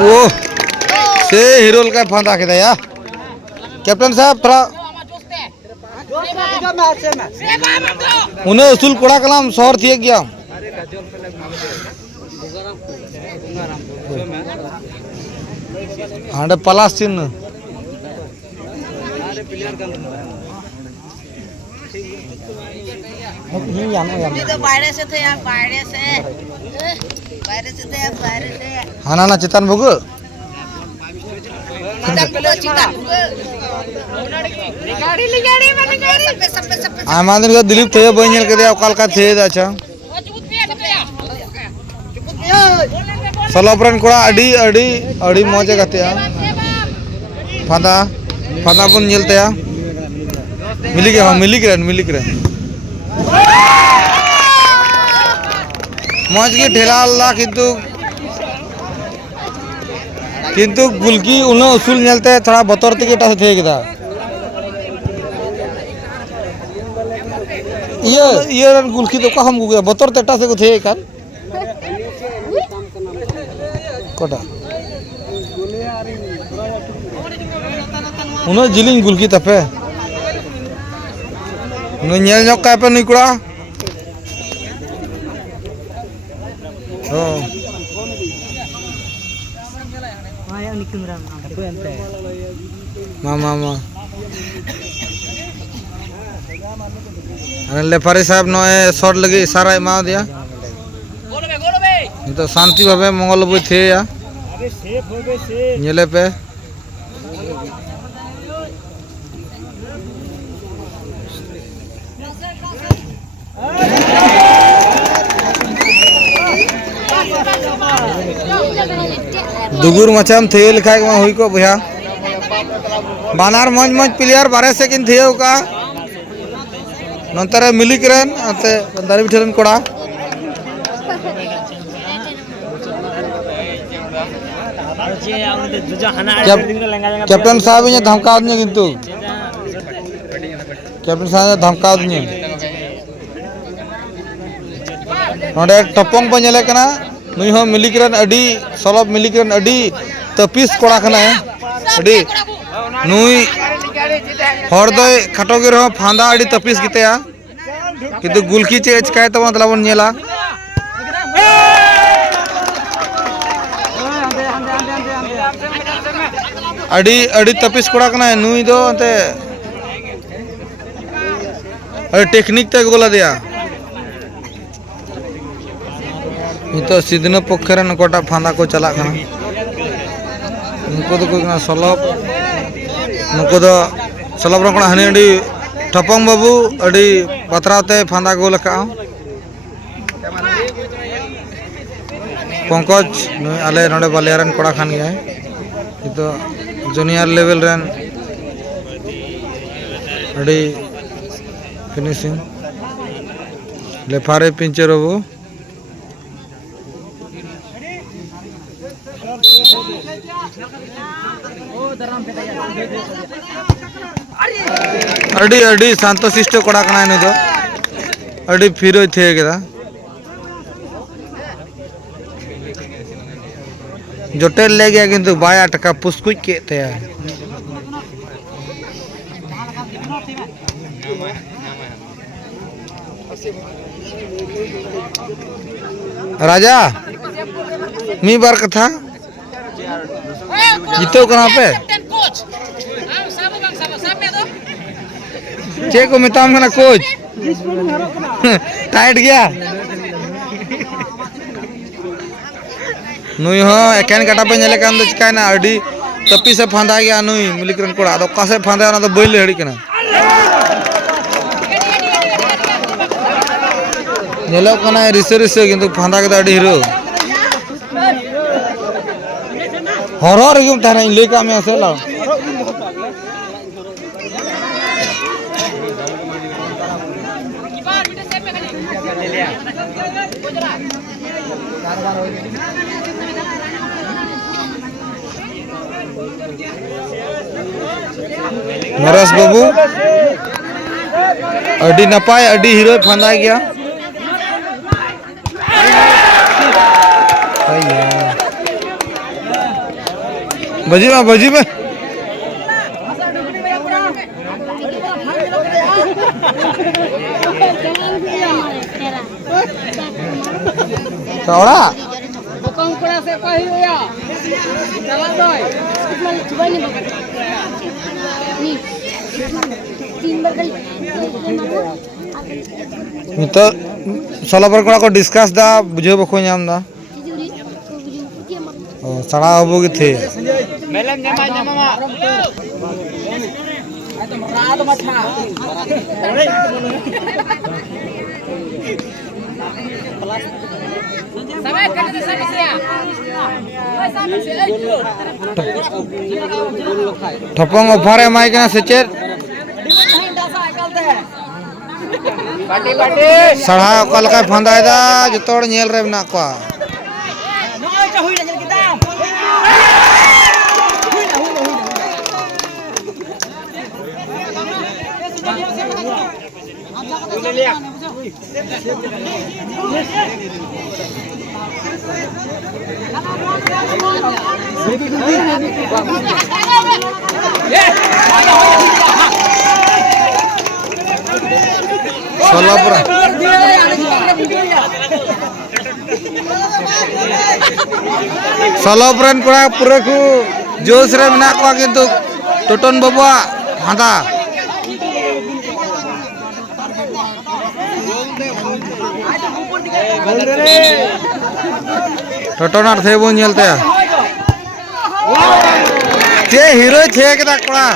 ओ से हीरोल का फांदा के दया कैप्टन साहब थोड़ा उन्हें उसूल कोड़ा कलाम शहर थी गया हाँ पलास चिन्ह हाँ ना चितान भोग आमा दिन दिलीप थे बहन के थे अच्छा सलपरन कोड़ा अड़ी अड़ी अड़ी मौजे गाते फादा फादा बन नेलते मिली के मौज की ठेला अल्लाह किंतु गुलकी उन्हें उसूल नेलते थोड़ा बतर तक एटा थे किदा ये गुलकी तो हम गुगया बतर तेटा से को थे कान कोटा उन्हें जिलिंग गुलकी तपे उन्हें नेल जोक का पे निकड़ा मामा लेफारी साहब नए शॉट लगे इशारा एमा दिया तो शांति भावे मंगल बो थे या नेले पे दुगुर मचाम थे लिखा हुई को भैया बानार मौज मौज प्लेयर बारे से किन थे का नंतर मिलिक रन अते दारी बिठरन कोड़ा कैप्टन साहब ने धमका दिए किंतु कैप्टन साहब ने धमका दिए नोडे टपंग पे नेले कना नुई हो मिलिक रन अडी सलब मिलिक रन अडी तपिस कोड़ा कना अडी नुई हर दो खाटो गे रहो फांदा अडी तपिस गितेया किंतु गुलकी चे चिकाय तब मतलब नेला अडी अडी तपिस कोड़ा कना नुई दो ते टेक्निक ते गोला दिया तो सिद्धन पक्षर नकोटा फांदा को चला सलब नुको सलब हनी अड़ी ठपंग बाबू अड़ी बतराते फांदा गोल पंकज आले नोडे बालियारन कोड़ा खान गया तो जूनियर लेवल रन अड़ी फिनिशिंग लेफारे पिंचर बाबू अड़ी अड़ी शांतशिष्ट कोड़ा कना दो अड़ी फिरो थे केदा जोटेल ले गया किंतु बाया टका पुस्कुच के थे राजा मी बार कथा जीतो कहाँ पे चे को मिताम कना कोच टाइट गया नुई हो एकेन काटा पे नेले कान दो चिकाय ना अडी तपी से फांदा गया नुई मिलिकरन कोड़ा अदो का से फांदा ना तो बैल हड़ी कना नेलो कना रिसे रिसे किंतु फांदा के अडी हीरो हरहर एकदम तारा इन लेका में असे ला नरेश बाबू अडी नपाय अडी हीरो फांदा गया बजी में Saura. Bukan kurang sekolah ya. Jalan doy. Coba nih bang. Nih. Timber kali. Itu salah perkara ko discuss dah, bujau bako nyam dah. Oh, salah abu gitu. Melam nyama mak. Rado macha. Sampai kena sana saya. Sampai saya. Topong offer mai kena secet. Pati. Sarha kal kai fandai da jotor nyel re mena ko. Solapura. Solopuran pura ku jos re mena ko kintu Toton babua handa. Totonar थे वो नियलते हैं ये hero थे क्या कड़ा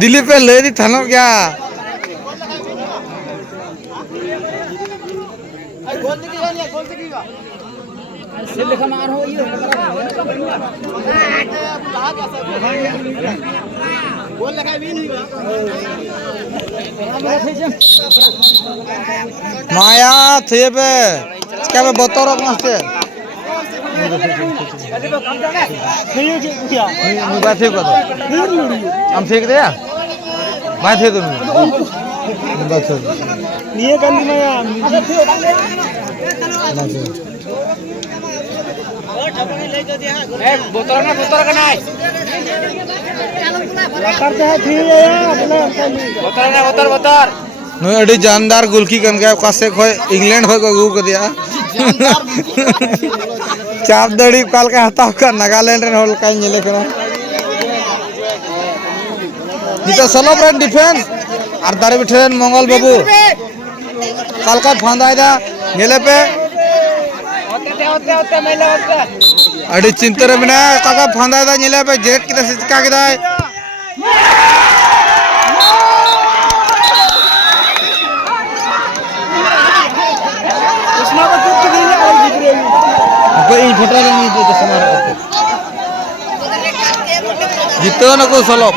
दिल्ली पे ले दी थानों क्या माया थे पे क्या मैं बतौर मस्ते बात थे को तो हम सीख दे मैं थे तुम बात थे ये गली माया बोतल का नहीं करते हैं फिर बोतल नो अड़ी जानदार गुलकी कन गया कासे खोय इंग्लैंड होय को गु दिया चाप दड़ी काल का हताव का नागालैंड रे होल काई नेले करा नितो सलोब्रेन डिफेंस आर दारे बिठेन मंगल बाबू काल का फांदाय दा नेले पे होते मेले होते अड़ी चिंतरे में काका फांदाय दा नेले पे जेट किदा से चिका किदाय कोई फटा नहीं तो समारा जितो न को सलोप